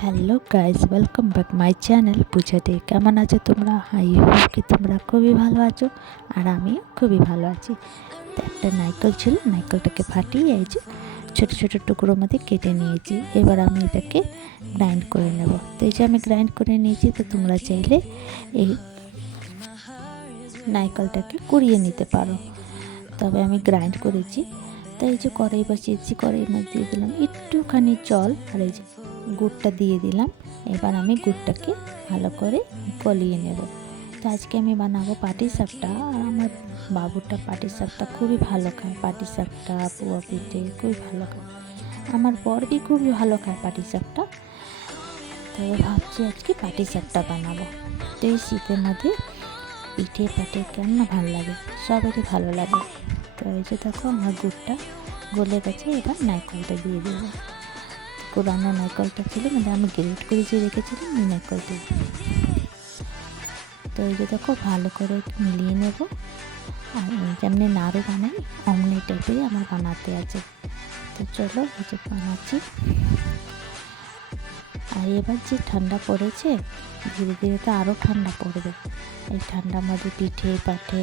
Hello guys, welcome back my channel Puja day. কেমন আছো তোমরা? আই হোপ কি তোমরা খুবই ভালো আছো, আর আমিও খুবই ভালো আছি। তো একটা নারকেল ছিল, নারকেলটাকে ফাটিয়ে এই যে ছোটো ছোটো টুকরোর মধ্যে কেটে নিয়েছি। এবার আমি এটাকে গ্রাইন্ড করে নেব। তো এই যে আমি গ্রাইন্ড করে নিয়েছি। তো তোমরা চাইলে এই নারকেলটাকে কুড়িয়ে নিতে পারো, তবে আমি গ্রাইন্ড করেছি। তো এই যে কড়াই বসিয়েছি, কড়াইয়ের মধ্যে দিয়ে দিলাম একটুখানি জল, আর এই যে গুড়টা দিয়ে দিলাম। এবার আমি গুড়টাকে ভালো করে গলিয়ে নেব। তো আজকে আমি বানাবো পাটিসাপটা, আর আমার বাবুটা পাটিসাপটা খুবই ভালো খায়। পাটিসাপটা, পোয়া পিঠে খুবই ভালো খায়। আমার বরকে খুবই ভালো খায় পাটিসাপটা। তো ভাবছি আজকে পাটিসাপটা বানাবো। তো এই শীতের মধ্যে পিঠে পাটে কেমন ভালো লাগে, সবারই ভালো লাগে। তো এই যে দেখো আমার গুড়টা গলে গেছে। এবার নারকেলটা দিয়ে দেবো। পুরানো নারকেলটা ছিল, মানে আমি গ্রেট করে যে রেখেছিলাম ওই নারকেলটা। তো এই যে দেখো ভালো করে মিলিয়ে নেব। আর যেমনি নাড়ু বানাই অমনি টাইপেরই আমার বানাতে আছে। তো চলো এই যে বানাচ্ছি। আর এবার যে ঠান্ডা পড়েছে, ধীরে ধীরে তো আরও ঠান্ডা পড়বে। এই ঠান্ডার মধ্যে পিঠে পাঠে,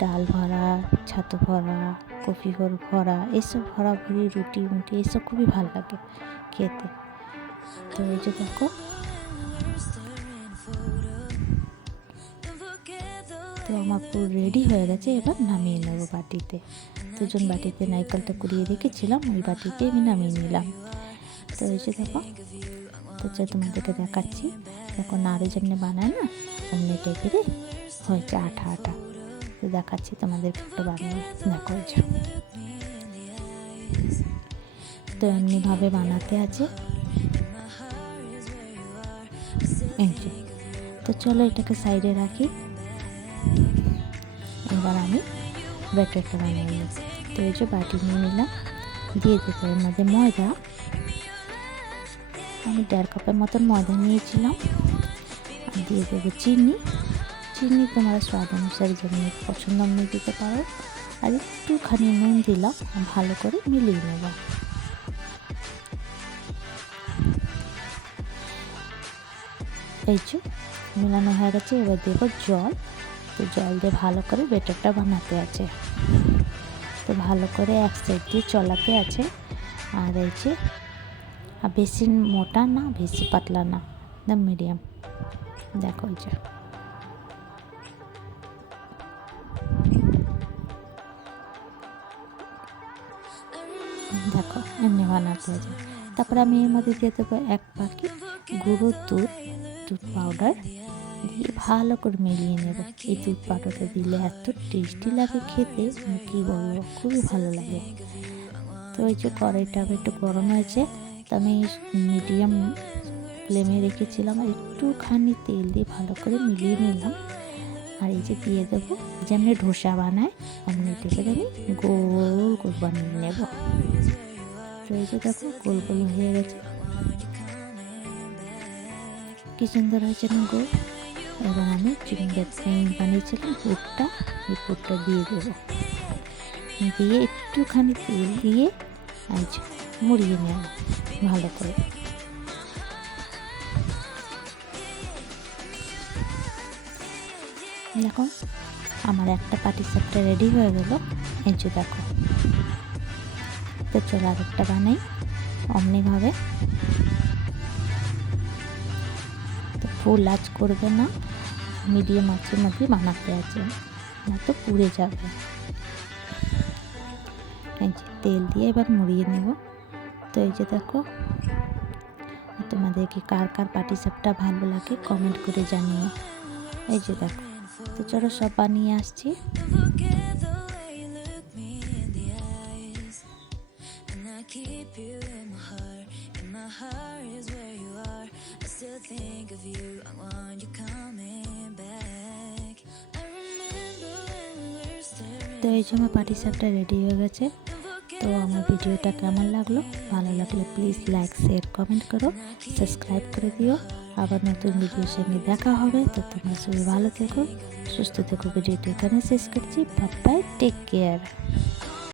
ডাল ভরা, ছাতু ভরা, কফি ভরা, এসব ভরা ভরি, রুটি মুটি, এসব খুবই ভালো লাগে খেতে। তো এই যে দেখো, তো আমার পুরো রেডি হয়ে গেছে। এবার নামিয়ে নেবো বাটিতে। দুজন বাটিতে নারকেলটা কুড়িয়ে রেখেছিলাম, ওই বাটিতে আমি নামিয়ে নিলাম। তো এই যে দেখো, তো তোমাদেরকে দেখাচ্ছি। দেখো নাড়ু যেমনি বানায় না, অমনি টাইপেরই হয়েছে, আঠা আঠা। তো দেখাচ্ছি তোমাদেরকে একটু বানিয়ে, দেখো এই যে। তো এমনিভাবে বানাতে আছে এই যে। তো চলো এটাকে সাইডে রাখি। এবার আমি ব্যাটারটা বানিয়ে নিই। তো এই যে বাটি নিয়ে নিলাম, দিয়ে দেবো এর মধ্যে ময়দা। আমি 1.5 কাপের মতন ময়দা নিয়েছিলাম। আর দিয়ে দেবো চিনি। চিনি তোমরা স্বাদ অনুসারে যেমন পছন্দ অনুযায়ী দিতে পারো। আর একটুখানি নুন দিলাম, ভালো করে মিলিয়ে নেব। এই যে মেলানো হয়ে গেছে। এবার দেবো জল। তো জল দিয়ে ভালো করে ব্যাটারটা বানাতে আছে। তো ভালো করে এক সাইড দিয়ে চলাতে আছে। আর এই যে বেশি মোটা না, বেশি পাতলা না, একদম মিডিয়াম। দেখো এই যে, দেখো এমনি বানাতে আছে। তারপরে আমি এর মধ্যে দিয়ে দেবো 1 প্যাকেট গুঁড়ো দুধ, দুধ পাউডার দিয়ে ভালো করে মিলিয়ে নেব। এই দুধ পাউডারটা দিলে এত টেস্টি লাগে খেতে, আমি কী বলবো, খুবই ভালো লাগে। তো এই যে কড়াইটা একটু গরম হয়েছে, তো আমি মিডিয়াম ফ্লেমে রেখেছিলাম। আর একটুখানি তেল দিয়ে ভালো করে মিলিয়ে নিলাম। আর এই যে দিয়ে দেবো, যেমনি ধোসা বানায় অমনি টাইপের আমি গোল গোল বানিয়ে নেব। তো এই যে দেখো গোল গোল হয়ে গেছে, কি সুন্দর হয়েছে না গোল। এবার আমি চিকেন বানিয়েছিলাম পুরটা, এই পুরটা দিয়ে দেবো। দিয়ে একটুখানি তেল দিয়ে আজ মুড়িয়ে নেব ভালো করে। দেখো আমার একটা পাটিসাপটা রেডি হয়ে গেল। এই যে দেখো। তো চলো আরেকটা বানাই অমনিভাবে। তো ফুল আঁচ করবে না, মিডিয়াম আঁচের মধ্যে বানাতে আছে, না তো পুড়ে যাবে। এই যে তেল দিয়ে এবার মুড়িয়ে নেব। তো এই যে দেখো, তোমাদেরকে কার কার পাটিসাপটা ভালো লাগে কমেন্ট করে জানিও। এই যে দেখো। তো চলো সব বানিয়ে আসছি। তো এই যে আমার পাটিসাপটা রেডি হয়ে গেছে। তো আমার ভিডিওটা কেমন লাগলো, ভালো লাগলে প্লিজ লাইক শেয়ার কমেন্ট করো, সাবস্ক্রাইব করে দিও। আবার নতুন ভিডিওর সঙ্গে দেখা হবে। তো তোমরা সবাই ভালো থেকো, সুস্থ থেকো। ভিডিওটা এখানে শেষ করছি। Bye bye, take care.